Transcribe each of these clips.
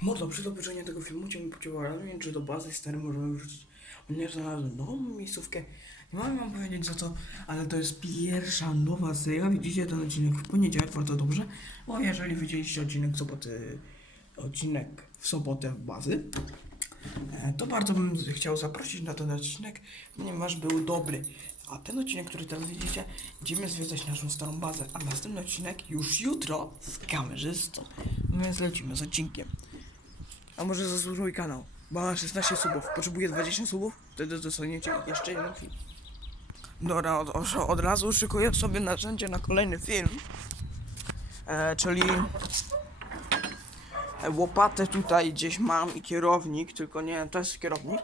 Mordo, przy obejrzeniu tego filmu cię mi pociągnąłem, czy do bazy stary możemy wrzucić. Ponieważ znalazłem nową miejscówkę. Nie mogę wam powiedzieć za to, ale to jest pierwsza nowa seria. Widzicie ten odcinek w poniedziałek, bardzo dobrze. Bo jeżeli widzieliście odcinek w soboty, odcinek w sobotę w bazy, e, to bardzo bym chciał zaprosić na ten odcinek, ponieważ był dobry. A ten odcinek, który teraz widzicie, idziemy zwiedzać naszą starą bazę, a następny odcinek już jutro z kamerzystą. No więc lecimy z odcinkiem. A może zasubskrybuj kanał, bo mam 16 subów. Potrzebuję 20 subów, wtedy dostaniecie jeszcze jeden film. Dobra, od, od, od razu szykuję sobie narzędzie na kolejny film. E, czyli e, łopatę tutaj gdzieś mam i kierownik, tylko nie to jest kierownik.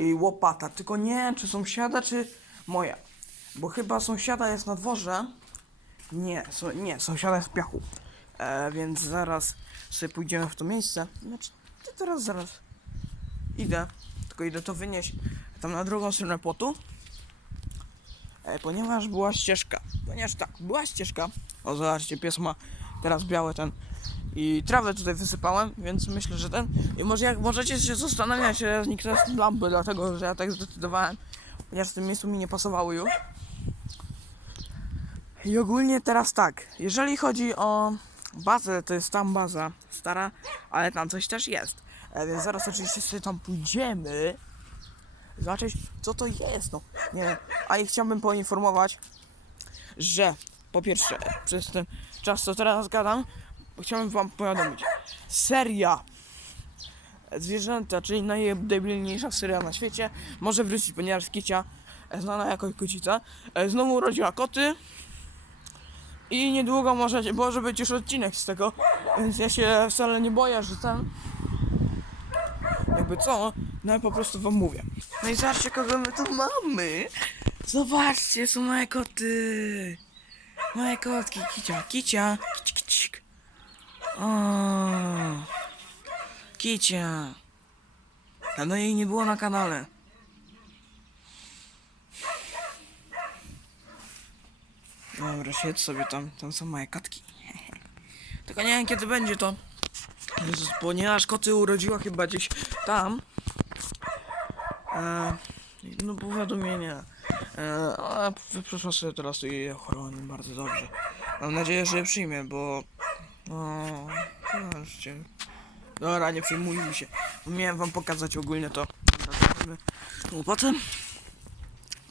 I łopata, tylko nie czy sąsiada, czy moja. Bo chyba sąsiada jest na dworze. Nie, so, nie, sąsiada jest w piachu. E, więc zaraz sobie pójdziemy w to miejsce. Znaczy, to teraz zaraz idę. Tylko idę to wynieść tam na drugą stronę płotu. E, ponieważ była ścieżka. Ponieważ tak, była ścieżka. O, zobaczcie, pies ma teraz biały ten. I trawę tutaj wysypałem, więc myślę, że ten. I może jak możecie się zastanawiać, że zniknę z lampy, dlatego że ja tak zdecydowałem, ponieważ w tym miejscu mi nie pasowały już. I ogólnie teraz tak, jeżeli chodzi o bazę, to jest tam baza stara, ale tam coś też jest. E, więc zaraz oczywiście sobie tam pójdziemy. Zobaczyć, co to jest. No, nie. A i chciałbym poinformować, że po pierwsze, przez ten czas, co teraz gadam, chciałbym wam powiadomić. Seria Zwierzęta, czyli najdebilniejsza seria na świecie, może wrócić, ponieważ Kicia, znana jako Kocica, e, znowu urodziła koty. I niedługo może, może być już odcinek z tego, więc ja się wcale nie boję, że ten... Jakby co, no po prostu wam mówię. No i zobaczcie, kogo my tu mamy. Zobaczcie, są moje koty. Moje kotki, kicia, kicia, kici, kicik. O, kicia. Dawno jej nie było na kanale. Dobra, siedź sobie tam, tam są moje katki. Tylko nie wiem kiedy będzie to. Jezus, ponieważ koty urodziła chyba gdzieś tam. E, no powiadomienie. E, ale wyproszę sobie teraz jej ochrony bardzo dobrze. Mam nadzieję, że je przyjmie, bo... O, zobaczcie. Dobra, nie przejmujmy się. Miałem wam pokazać ogólnie to. Łopatę.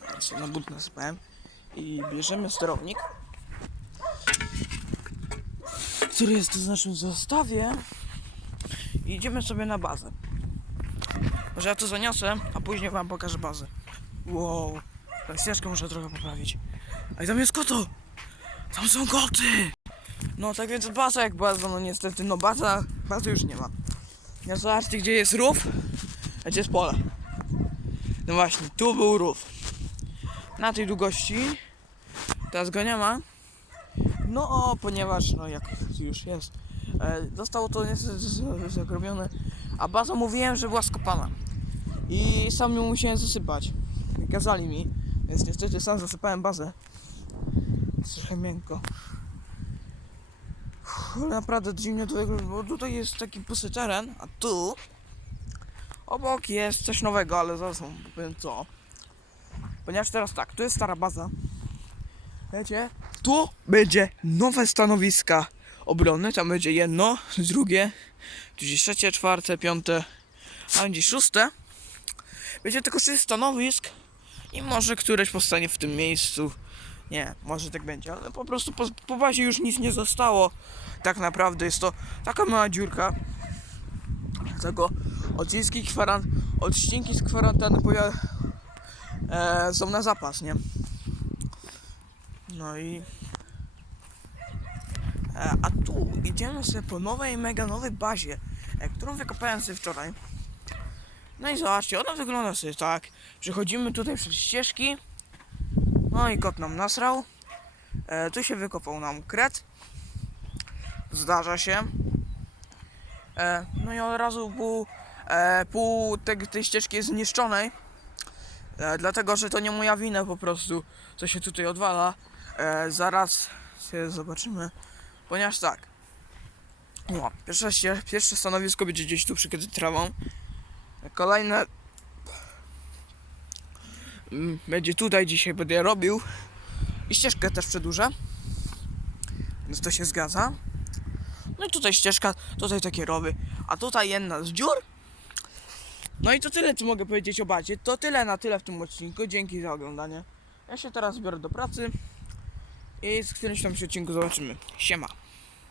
Teraz sobie na but nasypałem. I bierzemy sterownik. Który jest w naszym zestawie. I idziemy sobie na bazę. Może ja to zaniosę, a później wam pokażę bazę. Wow. Tak ścieżkę muszę trochę poprawić. A i tam jest koto! Tam są koty! No tak więc baza jak baza, no niestety, no baza, bazy już nie ma. Ja zobaczcie gdzie jest rów, a gdzie jest pole. No właśnie, tu był rów. Na tej długości. Teraz go nie ma. No ponieważ, no jak już jest. E, zostało to niestety z- zagrobione. A baza mówiłem, że była skopana. I sam ją musiałem zasypać. Kazali mi. Więc niestety sam zasypałem bazę. Trochę miękko. Uff, naprawdę dziwnie to wygląda, bo tutaj jest taki pusty teren, a tu obok jest coś nowego, ale zaraz wam powiem co. Ponieważ teraz tak, tu jest stara baza. Wiecie? Tu będzie nowe stanowiska obrony. Tam będzie jedno, drugie, gdzieś trzecie, czwarte, piąte, a będzie szóste. Będzie tylko sześć stanowisk i może któreś powstanie w tym miejscu. Nie, może tak będzie, ale po prostu po, po bazie już nic nie zostało. Tak naprawdę jest to taka mała dziurka. Dlatego odciski, kwaran, odcinki z kwarantanny pojawia, e, są na zapas, nie? No i... E, a tu idziemy sobie po nowej, mega nowej bazie, e, którą wykopałem sobie wczoraj. No i zobaczcie, ona wygląda sobie tak. Przechodzimy tutaj przez ścieżki. No i kot nam nasrał. E, tu się wykopał nam kret. Zdarza się. No i od razu pół, pół te, tej ścieżki jest zniszczonej. Dlatego, że to nie moja wina po prostu, co się tutaj odwala. E, zaraz sobie zobaczymy. Ponieważ tak. No, pierwsze, ście- pierwsze stanowisko będzie gdzieś tu przykryte trawą. Kolejne będzie tutaj, dzisiaj będę robił. I ścieżkę też przedłużę. Więc to się zgadza. No i tutaj ścieżka, tutaj takie rowy. A tutaj jedna z dziur. No i to tyle, co mogę powiedzieć o bazie. To tyle na tyle w tym odcinku. Dzięki za oglądanie. Ja się teraz biorę do pracy. I z którymś tam się odcinku zobaczymy. Siema.